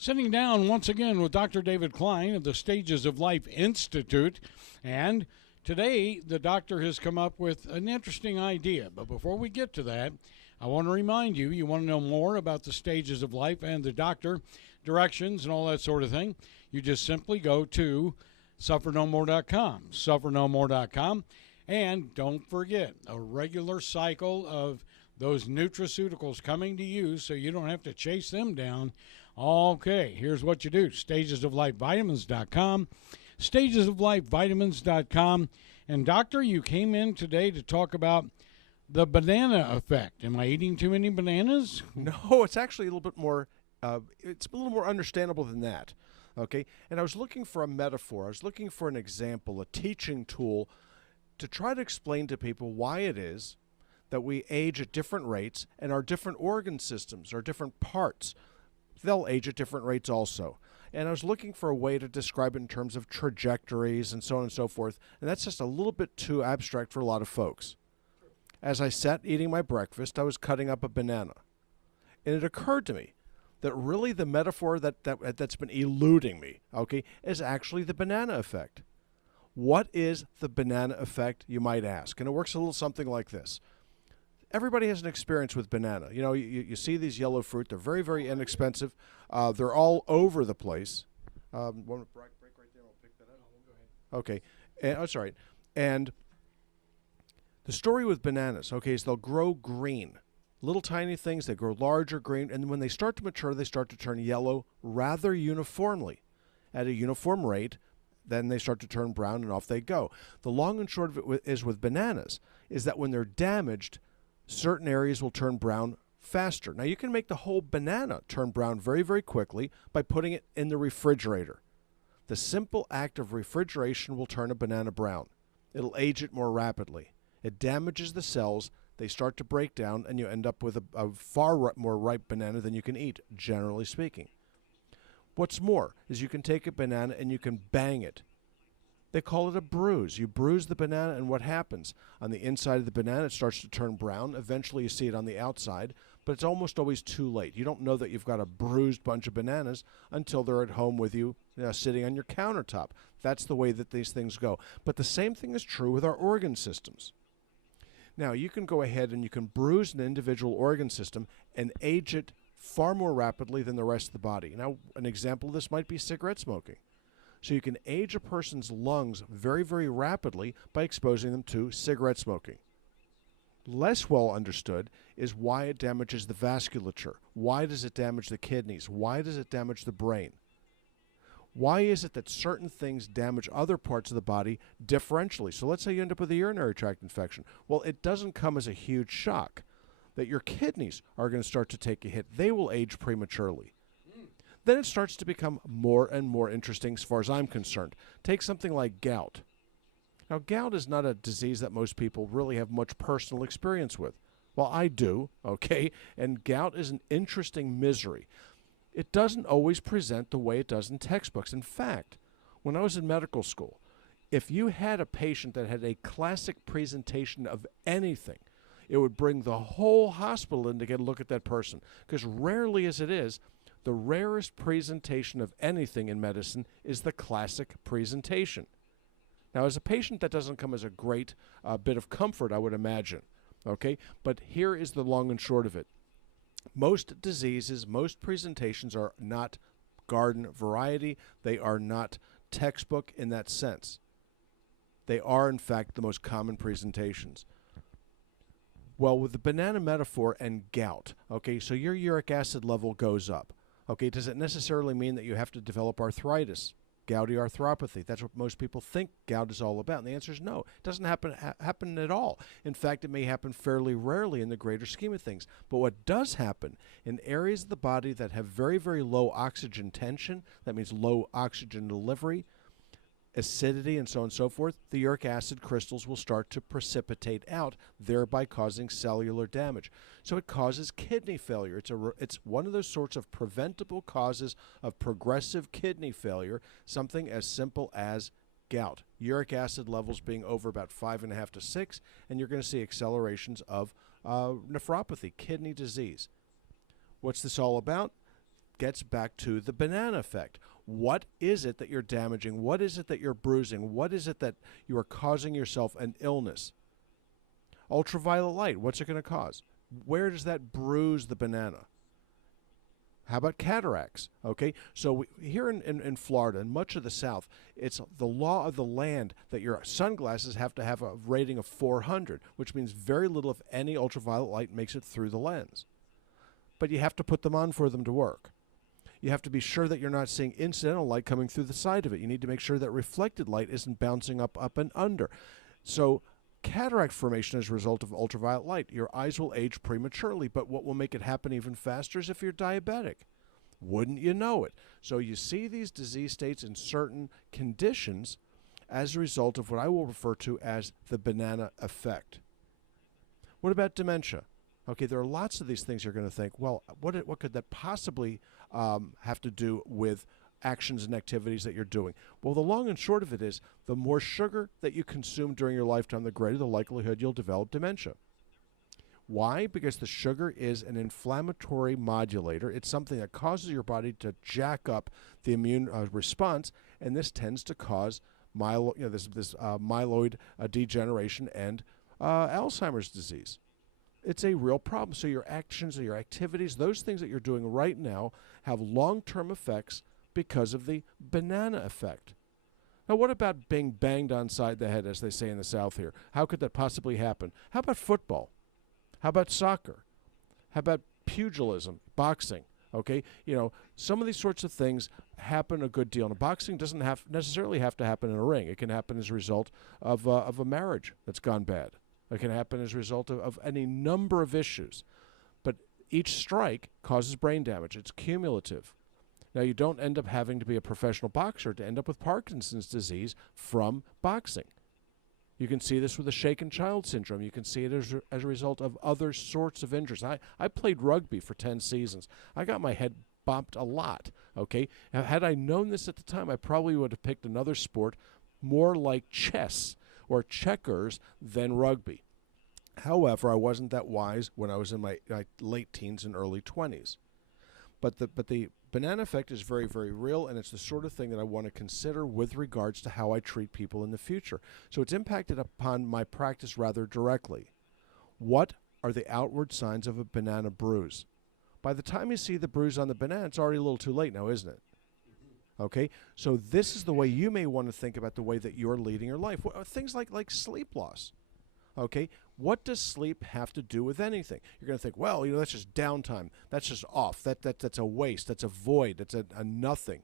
Sitting down once again with Dr. David Klein of the Stages of Life Institute. And today, the doctor has come up with an interesting idea. But before we get to that, I want to remind you, you want to know more about the stages of life and the doctor, directions, and all that sort of thing, you just simply go to suffernomore.com, suffernomore.com. And don't forget, a regular cycle of those nutraceuticals coming to you so you don't have to chase them down. Okay, here's what you do. stagesoflifevitamins.com, stagesoflifevitamins.com. And doctor, you came in today to talk about the banana effect. Am I eating too many bananas? No, it's actually a little bit more, it's a little more understandable than that. Okay, and I was looking for a metaphor. I was looking for an example, a teaching tool to try to explain to people why it is that we age at different rates and our different organ systems, our different parts, they'll age at different rates also. And I was looking for a way to describe it in terms of trajectories and so on and so forth, and that's just a little bit too abstract for a lot of folks. As I sat eating my breakfast, I was cutting up a banana. And it occurred to me that really the metaphor that's been eluding me, okay, is actually the banana effect. What is the banana effect, you might ask? And it works a little something like this. Everybody has an experience with banana. You know, you see these yellow fruit. They're very, very inexpensive. They're all over the place. Want to break right there? I'll pick that up. Go ahead. Okay. And, that's all right. And the story with bananas, okay, is they'll grow green. Little tiny things, they grow larger green. And when they start to mature, they start to turn yellow rather uniformly at a uniform rate. Then they start to turn brown, and off they go. The long and short of it is with bananas is that when they're damaged, certain areas will turn brown faster. Now, you can make the whole banana turn brown very, very quickly by putting it in the refrigerator. The simple act of refrigeration will turn a banana brown. It'll age it more rapidly. It damages the cells. They start to break down, and you end up with a far more ripe banana than you can eat, generally speaking. What's more is you can take a banana and you can bang it. They call it a bruise. You bruise the banana, and what happens? On the inside of the banana, it starts to turn brown. Eventually, you see it on the outside, but it's almost always too late. You don't know that you've got a bruised bunch of bananas until they're at home with you, sitting on your countertop. That's the way that these things go. But the same thing is true with our organ systems. Now, you can go ahead and you can bruise an individual organ system and age it far more rapidly than the rest of the body. Now, an example of this might be cigarette smoking. So you can age a person's lungs very, very rapidly by exposing them to cigarette smoking. Less well understood is why it damages the vasculature. Why does it damage the kidneys? Why does it damage the brain? Why is it that certain things damage other parts of the body differentially? So let's say you end up with a urinary tract infection. Well, it doesn't come as a huge shock that your kidneys are going to start to take a hit. They will age prematurely. Then it starts to become more and more interesting as far as I'm concerned. Take something like gout. Now, gout is not a disease that most people really have much personal experience with. Well, I do, okay? And gout is an interesting misery. It doesn't always present the way it does in textbooks. In fact, when I was in medical school, if you had a patient that had a classic presentation of anything, it would bring the whole hospital in to get a look at that person. Because rarely as it is, the rarest presentation of anything in medicine is the classic presentation. Now, as a patient, that doesn't come as a great bit of comfort, I would imagine. Okay? But here is the long and short of it. Most diseases, most presentations are not garden variety. They are not textbook in that sense. They are, in fact, the most common presentations. Well, with the banana metaphor and gout, okay, so your uric acid level goes up. Okay, does it necessarily mean that you have to develop arthritis, gouty arthropathy? That's what most people think gout is all about. And the answer is no. It doesn't happen at all. In fact, it may happen fairly rarely in the greater scheme of things. But what does happen in areas of the body that have very, very low oxygen tension, that means low oxygen delivery, acidity, and so on and so forth, the uric acid crystals will start to precipitate out, thereby causing cellular damage. So it causes kidney failure. It's one of those sorts of preventable causes of progressive kidney failure, something as simple as gout. Uric acid levels being over about 5.5 to 6, and you're going to see accelerations of nephropathy, kidney disease. What's this all about? gets back to the banana effect. What is it that you're damaging? What is it that you're bruising? What is it that you are causing yourself an illness? Ultraviolet light, what's it going to cause? Where does that bruise the banana? How about cataracts? Okay, so here in Florida and much of the South, it's the law of the land that your sunglasses have to have a rating of 400, which means very little, if any, ultraviolet light makes it through the lens. But you have to put them on for them to work. You have to be sure that you're not seeing incidental light coming through the side of it. You need to make sure that reflected light isn't bouncing up and under. So cataract formation is a result of ultraviolet light. Your eyes will age prematurely, but what will make it happen even faster is if you're diabetic. Wouldn't you know it? So you see these disease states in certain conditions as a result of what I will refer to as the banana effect. What about dementia? Okay, there are lots of these things you're going to think, well, what could that possibly have to do with actions and activities that you're doing? Well, the long and short of it is the more sugar that you consume during your lifetime, the greater the likelihood you'll develop dementia. Why? Because the sugar is an inflammatory modulator. It's something that causes your body to jack up the immune response, and this tends to cause myeloid degeneration and Alzheimer's disease. It's a real problem. So your actions and your activities, those things that you're doing right now, have long-term effects because of the banana effect. Now, what about being banged on side the head, as they say in the South here? How could that possibly happen? How about football? How about soccer? How about pugilism, boxing? Okay, some of these sorts of things happen a good deal. Now, boxing doesn't necessarily have to happen in a ring. It can happen as a result of a marriage that's gone bad. It can happen as a result of any number of issues. But each strike causes brain damage. It's cumulative. Now, you don't end up having to be a professional boxer to end up with Parkinson's disease from boxing. You can see this with the shaken child syndrome. You can see it as a result of other sorts of injuries. I played rugby for 10 seasons. I got my head bopped a lot, okay? Now, had I known this at the time, I probably would have picked another sport more like chess or checkers than rugby. However, I wasn't that wise when I was in my late teens and early 20s. But the banana effect is very, very real, and it's the sort of thing that I want to consider with regards to how I treat people in the future. So it's impacted upon my practice rather directly. What are the outward signs of a banana bruise? By the time you see the bruise on the banana, it's already a little too late now, isn't it? Okay, so this is the way you may want to think about the way that you're leading your life. Things like sleep loss. Okay, what does sleep have to do with anything? You're going to think, well, that's just downtime. That's just off. That's a waste. That's a void. That's a nothing.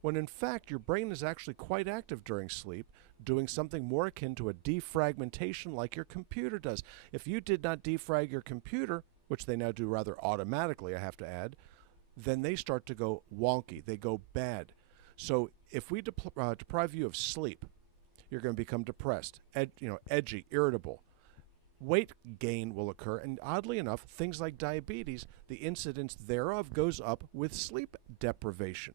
When in fact, your brain is actually quite active during sleep, doing something more akin to a defragmentation like your computer does. If you did not defrag your computer, which they now do rather automatically, I have to add, then they start to go wonky. They go bad. So if we deprive you of sleep, you're going to become depressed, edgy, irritable. Weight gain will occur, and oddly enough, things like diabetes, the incidence thereof goes up with sleep deprivation.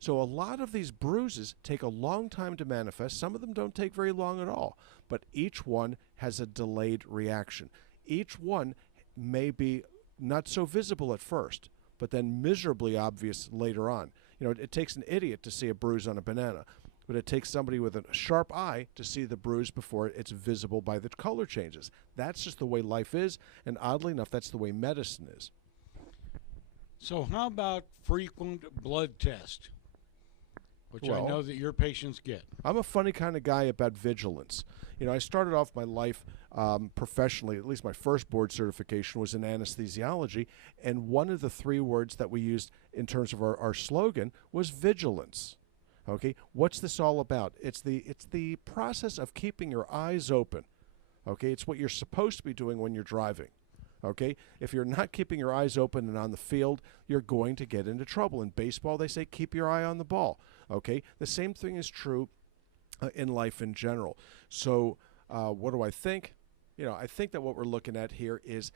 So a lot of these bruises take a long time to manifest. Some of them don't take very long at all, but each one has a delayed reaction. Each one may be not so visible at first, but then miserably obvious later on. It takes an idiot to see a bruise on a banana, but it takes somebody with a sharp eye to see the bruise before it's visible by the color changes. That's just the way life is, and oddly enough, that's the way medicine is. So how about frequent blood test, which I know that your patients get? I'm a funny kind of guy about vigilance. I started off my life professionally, at least my first board certification was in anesthesiology, and one of the 3 words that we used in terms of our slogan was vigilance. Okay, what's this all about? It's the process of keeping your eyes open. Okay, it's what you're supposed to be doing when you're driving. Okay, if you're not keeping your eyes open and on the field, you're going to get into trouble. In baseball, they say keep your eye on the ball. Okay, the same thing is true in life in general. So what do I think? I think that what we're looking at here is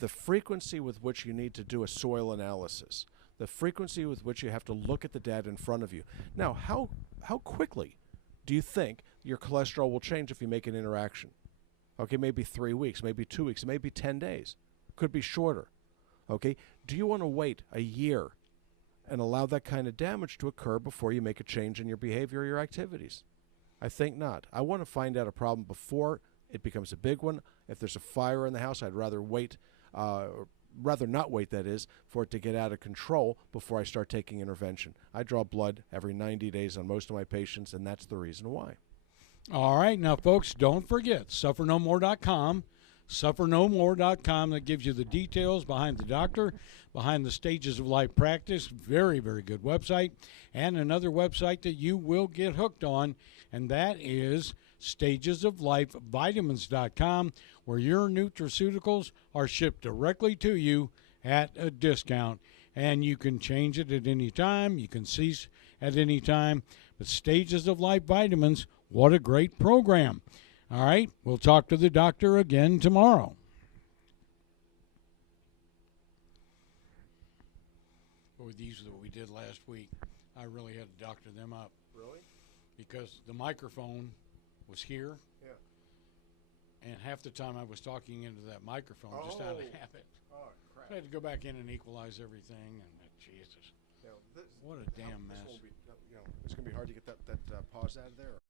the frequency with which you need to do a soil analysis, the frequency with which you have to look at the data in front of you. Now, how quickly do you think your cholesterol will change if you make an interaction? Okay, maybe 3 weeks, maybe 2 weeks, maybe 10 days. Could be shorter. Okay, do you want to wait a year and allow that kind of damage to occur before you make a change in your behavior or your activities? I think not. I want to find out a problem before it becomes a big one. If there's a fire in the house, I'd rather wait, rather not wait, that is, for it to get out of control before I start taking intervention. I draw blood every 90 days on most of my patients, and that's the reason why. All right. Now, folks, don't forget, suffernomore.com. Suffernomore.com. That gives you the details behind the doctor, behind the stages of life practice. Very, very good website. And another website that you will get hooked on, and that is stagesoflifevitamins.com, where your nutraceuticals are shipped directly to you at a discount. And you can change it at any time. You can cease at any time. But Stages of Life Vitamins, what a great program. All right, we'll talk to the doctor again tomorrow. Boy, these are what we did last week. I really had to doctor them up. Really? Because the microphone was here. Yeah. And half the time I was talking into that microphone just out of habit. Oh, crap. I had to go back in and equalize everything. And Jesus, what a damn mess. It's going to be hard to get that pause out of there.